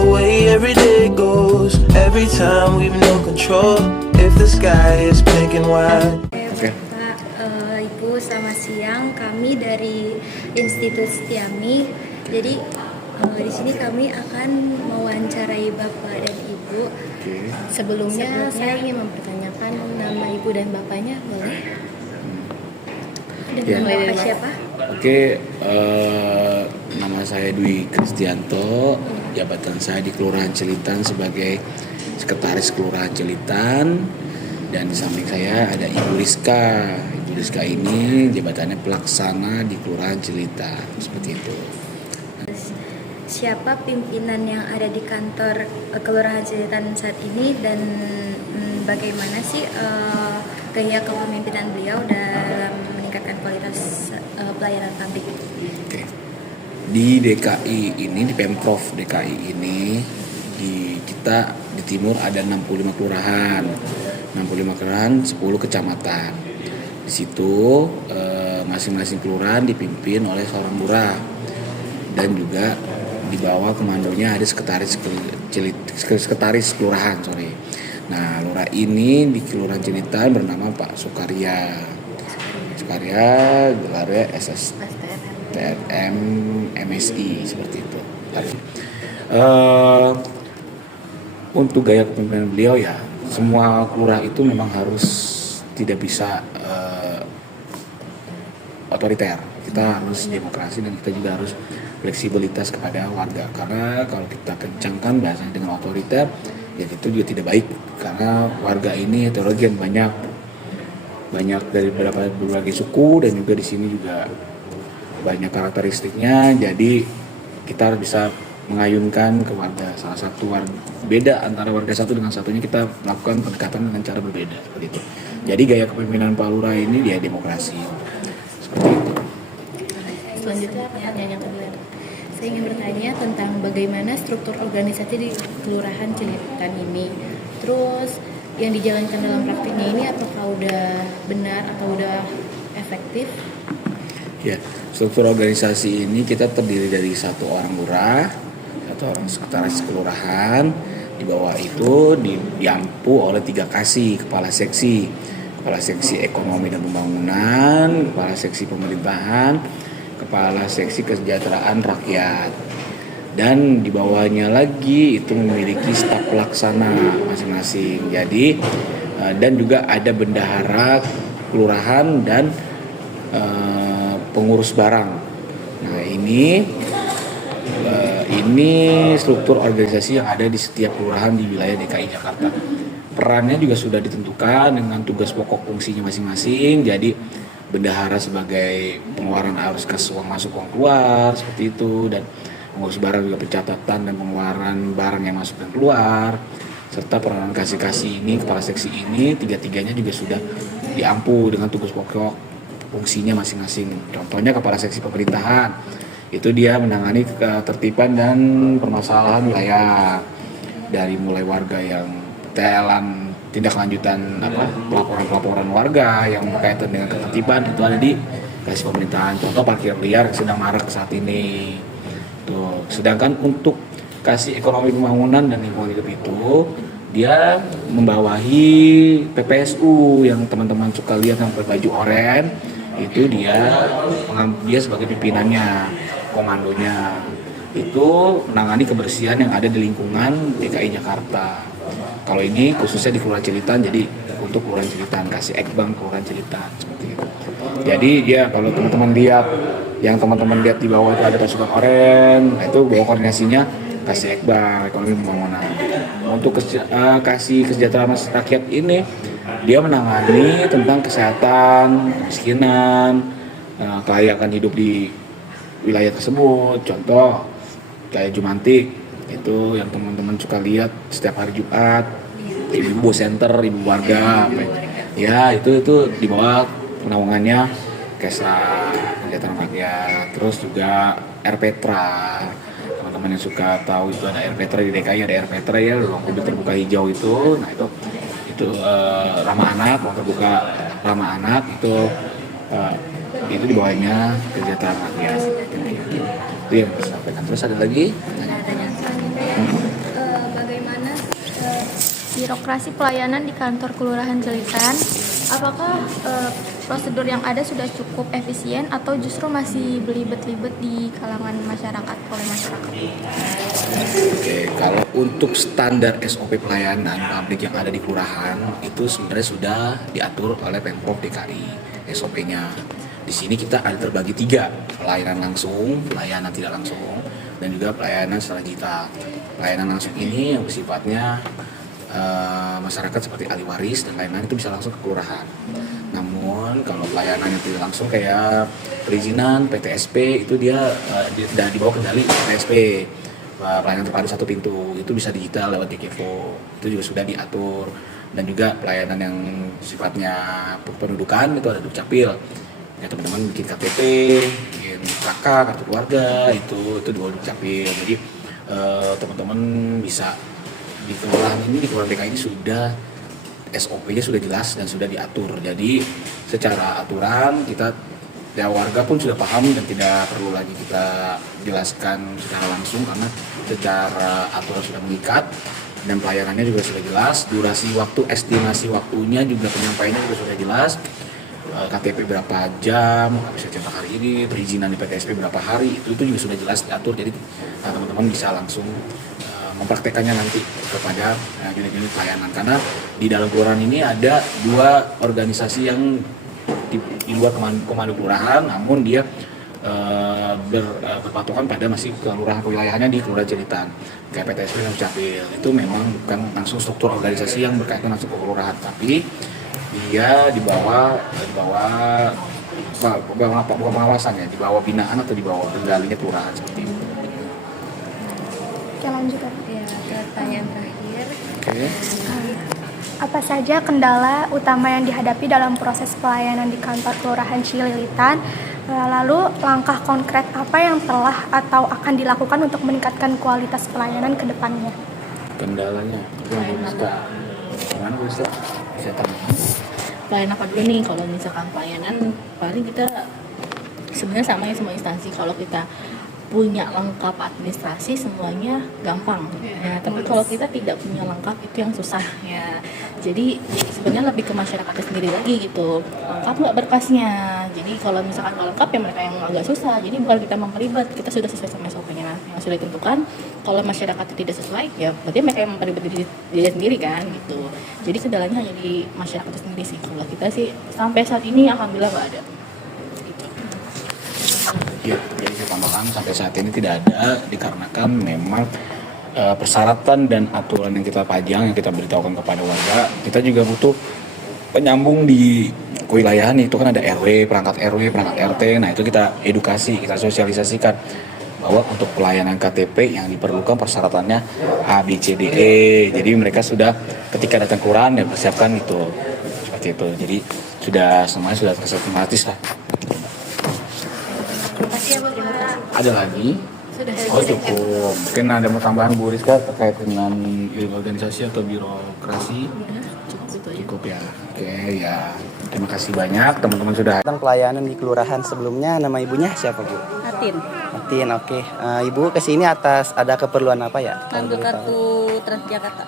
the way every day goes. Every time we've no control. If the sky is pink and white. Oke. Pak, Ibu, selamat siang. Kami dari Institut Setiami. Jadi di sini kami akan mewawancarai Bapak dan Ibu. Sebelumnya saya ingin mempertanyakan nama Ibu dan Bapaknya, boleh? Dengan Bapak siapa? Oke, nama saya Dwi Kristianto. Jabatan saya di Kelurahan Cilitan sebagai Sekretaris Kelurahan Cilitan, dan di samping saya ada Ibu Rizka. Ibu Rizka ini jabatannya pelaksana di Kelurahan Cilitan, seperti itu. Siapa pimpinan yang ada di kantor Kelurahan Cilitan saat ini, dan bagaimana sih gaya kepemimpinan beliau dalam meningkatkan kualitas pelayanan publik? Oke. Di DKI ini, di Pemprov DKI ini, kita di timur ada 65 kelurahan, 10 kecamatan. Di situ masing-masing kelurahan dipimpin oleh seorang lurah, dan juga di bawah komandonya ada sekretaris kelurahan. Nah, lurah ini di Kelurahan Cilitan bernama Pak Sukarya, gelarnya STM MSI, seperti itu. Untuk gaya kepemimpinan beliau, ya semua lurah itu memang harus tidak bisa otoriter. Kita harus demokrasi, dan kita juga harus fleksibilitas kepada warga. Karena kalau kita kencangkan bahasanya dengan otoriter, ya itu juga tidak baik. Karena warga ini heterogen, banyak dari berbagai suku, dan juga di sini juga banyak karakteristiknya. Jadi kita harus bisa mengayunkan ke warga. Salah satu beda antara warga satu dengan satunya, kita melakukan pendekatan dengan cara berbeda, seperti itu. Jadi gaya kepemimpinan Pak Lurah ini dia demokrasi, seperti itu. Selanjutnya pertanyaan yang kedua, saya ingin bertanya tentang bagaimana struktur organisasi di Kelurahan Cilitan ini. Terus yang dijalankan dalam praktiknya ini apakah udah benar atau udah efektif? Ya, struktur organisasi ini kita terdiri dari satu orang lurah, satu orang sekretaris kelurahan. Di bawah itu diampu oleh 3 kasih, kepala seksi ekonomi dan pembangunan, kepala seksi pemerintahan, kepala seksi kesejahteraan rakyat. Dan di bawahnya lagi itu memiliki staf pelaksana masing-masing. Jadi dan juga ada bendahara kelurahan dan pengurus barang. Nah, ini struktur organisasi yang ada di setiap kelurahan di wilayah DKI Jakarta. Perannya juga sudah ditentukan dengan tugas pokok fungsinya masing-masing. Jadi bendahara sebagai pengeluaran arus kas, uang masuk uang keluar, seperti itu, dan pengurus barang juga pencatatan dan pengeluaran barang yang masuk dan keluar, serta peranan kasih ini, kepala seksi ini, tiga-tiganya juga sudah diampu dengan tugas pokok fungsinya masing-masing. Contohnya kepala seksi pemerintahan, itu dia menangani ketertiban dan permasalahan wilayah, dari mulai warga yang tindak lanjutan pelaporan warga yang berkaitan dengan ketertiban, itu ada di kasih pemerintahan. Contoh parkir liar yang sedang marak saat ini. Tuh. Sedangkan untuk kasih ekonomi pembangunan dan lingkungan hidup itu, dia membawahi PPSU yang teman-teman suka lihat yang berbaju oranye. Itu dia sebagai pimpinannya, komandonya. Itu menangani kebersihan yang ada di lingkungan DKI Jakarta. Kalau ini khususnya di Kelurahan Cilitan, jadi untuk Kelurahan Cilitan, kasih Ekbang Kelurahan Cilitan, seperti itu. Jadi ya kalau teman-teman lihat di bawah itu ada pasukan oranye, nah itu bawah koordinasinya kasih Ekbang ekonomi pembangunan. Untuk kasih kesejahteraan rakyat ini, dia menangani tentang kesehatan, kemiskinan, kelayakan hidup di wilayah tersebut. Contoh kayak Jumantik, itu yang teman-teman suka lihat setiap hari Jumat, ibu center, ibu warga, ya itu di bawah penaungannya Kesra Kesejahteraan Rakyat. Terus juga RPetra, teman-teman yang suka tahu itu ada RPetra di DKI, ada RPetra ya, ruang publik terbuka hijau itu. Nah itu ramah anak, ruang terbuka ramah anak itu di bawahnya Kesejahteraan Rakyat. Itu yang saya sampaikan. Terus ada lagi? Tanya. birokrasi pelayanan di kantor Kelurahan Cililitan, apakah prosedur yang ada sudah cukup efisien atau justru masih belibet-libet di kalangan masyarakat oleh masyarakat? Oke, kalau untuk standar SOP pelayanan publik yang ada di kelurahan itu sebenarnya sudah diatur oleh Pemprov DKI SOP-nya. Di sini kita ada terbagi 3, pelayanan langsung, pelayanan tidak langsung, dan juga pelayanan secara digital. Pelayanan langsung ini yang bersifatnya masyarakat seperti ahli waris dan lain-lain itu bisa langsung ke kelurahan. Namun kalau pelayanan yang tidak langsung kayak perizinan, PTSP itu dia sudah dibawa kendali PTSP. Pelayanan terpadu satu pintu itu bisa digital lewat DKEVO, itu juga sudah diatur. Dan juga pelayanan yang sifatnya pendudukan itu ada Dukcapil. Ya teman-teman bikin KTP, bikin KK, kartu keluarga, itu dua Dukcapil. Jadi teman-teman bisa di kelurahan ini, di kelurahan DKI ini sudah SOP-nya sudah jelas dan sudah diatur. Jadi secara aturan kita ya warga pun sudah paham dan tidak perlu lagi kita jelaskan secara langsung karena secara aturan sudah mengikat dan pelayanannya juga sudah jelas. Durasi waktu, estimasi waktunya juga penyampaiannya juga sudah jelas. KTP berapa jam, bisa cetak hari ini, perizinan di PTSP berapa hari, itu juga sudah jelas diatur. Jadi teman-teman bisa langsung mempraktekannya nanti kepada unit-unit pelayanan. Karena di dalam kelurahan ini ada 2 organisasi yang di luar komando kelurahan, namun dia berpatokan pada masih kelurahan kewilayahannya di Kelurahan Cililitan. Kayak PTSP dan Dukcapil itu memang bukan langsung struktur organisasi yang berkaitan langsung ke kelurahan, tapi dia di bawah bukan pengawasan ya, di bawah binaan atau di bawah kendalinya kelurahan seperti itu. Oke, lanjutkan. Ya, pertanyaan terakhir. Oke. Apa saja kendala utama yang dihadapi dalam proses pelayanan di kantor Kelurahan Cililitan? Lalu langkah konkret apa yang telah atau akan dilakukan untuk meningkatkan kualitas pelayanan ke depannya? Kendalanya, gimana bisa Pelayanan apa dulu nih? Kalau misalkan pelayanan paling kita sebenarnya sama ya semua instansi. Kalau kita punya lengkap administrasi semuanya gampang ya, tapi kalau kita tidak punya lengkap itu yang susah ya. Jadi sebenarnya lebih ke masyarakatnya sendiri lagi gitu, lengkap nggak berkasnya. Jadi kalau misalkan nggak lengkap ya mereka yang agak susah. Jadi bukan kita memperlibat, kita sudah sesuai sama SOP-nya yang sudah ditentukan. Kalau masyarakat tidak sesuai ya berarti mereka yang memperlibat diri sendiri kan gitu. Jadi kendalanya hanya di masyarakat sendiri sih. Kalau kita sih sampai saat ini alhamdulillah nggak ada. Ya, jadi saya tambahkan sampai saat ini tidak ada dikarenakan memang persyaratan dan aturan yang kita pajang, yang kita beritahukan kepada warga, kita juga butuh penyambung di kewilayahan. Itu kan ada RW, perangkat RT, nah itu kita edukasi, kita sosialisasikan bahwa untuk pelayanan KTP yang diperlukan persyaratannya A, B, C, D, E. Jadi mereka sudah ketika datang kelurahan ya persiapkan itu seperti itu. Jadi semuanya sudah tersistematis lah. Ada lagi? Sudah. Oh cukup. Mungkin ada mau tambahan Bu Rizka terkait dengan organisasi atau birokrasi? Cukup ya. Oke ya. Terima kasih banyak teman-teman sudah. Tentang pelayanan di kelurahan sebelumnya, nama ibunya siapa Bu? Atin, oke. Ibu kesini atas ada keperluan apa ya? Ambil kartu Transjakarta.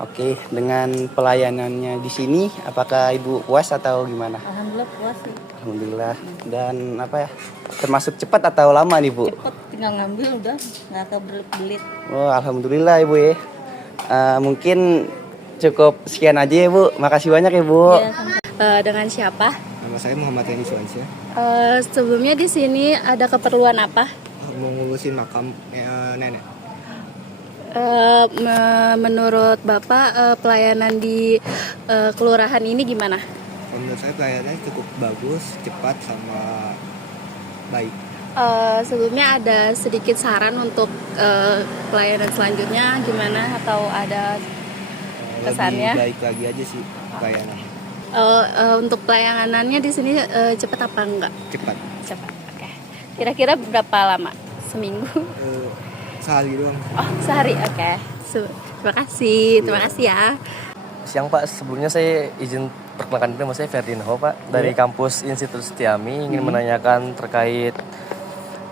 Oke. Dengan pelayanannya di sini, apakah Ibu puas atau gimana? Alhamdulillah puas sih. Alhamdulillah. Dan apa ya? Termasuk cepat atau lama nih Bu? Cepet tinggal ngambil udah nggak kebelit-belit. Oh, alhamdulillah Ibu ya. Mungkin cukup sekian aja ya Bu. Makasih banyak ya Bu. Ya, Dengan siapa? Nama saya Muhammad Yani Suansyah. Sebelumnya di sini ada keperluan apa? Mau ngurusin makam nenek. Menurut Bapak pelayanan di kelurahan ini gimana? Menurut saya pelayanannya cukup bagus, cepat sama baik. Sebelumnya ada sedikit saran untuk pelayanan selanjutnya gimana atau ada kesannya? Lebih baik lagi aja sih pelayanan. Untuk pelayanannya di sini cepat apa enggak? Cepat. Cepat. Oke. Kira-kira berapa lama? Seminggu? Sehari doang. Oh, sehari. Oke. Terima kasih ya. Siang Pak, sebelumnya saya izin perkenalkan diri, nama saya Ferdinho Pak dari kampus Institut Setiami, ingin menanyakan terkait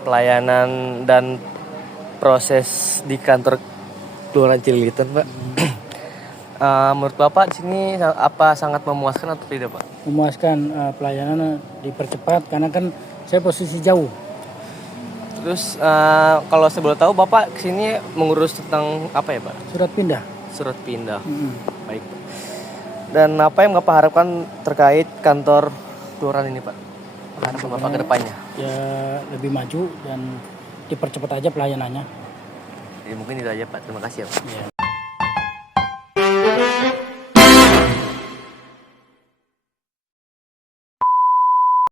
pelayanan dan proses di kantor Kelurahan Cililitan Pak. Menurut Bapak di sini apa sangat memuaskan atau tidak, Pak? Memuaskan, pelayanan dipercepat karena kan saya posisi jauh. Terus kalau saya boleh tahu Bapak kesini mengurus tentang apa ya, Pak? Surat pindah. Surat pindah. Baik, Pak. Dan apa yang Bapak harapkan terkait kantor kelurahan ini, Pak? Harapan Bapak ke depannya? Ya lebih maju dan dipercepat aja pelayanannya. Jadi mungkin itu aja, Pak. Terima kasih ya, Pak. Ya.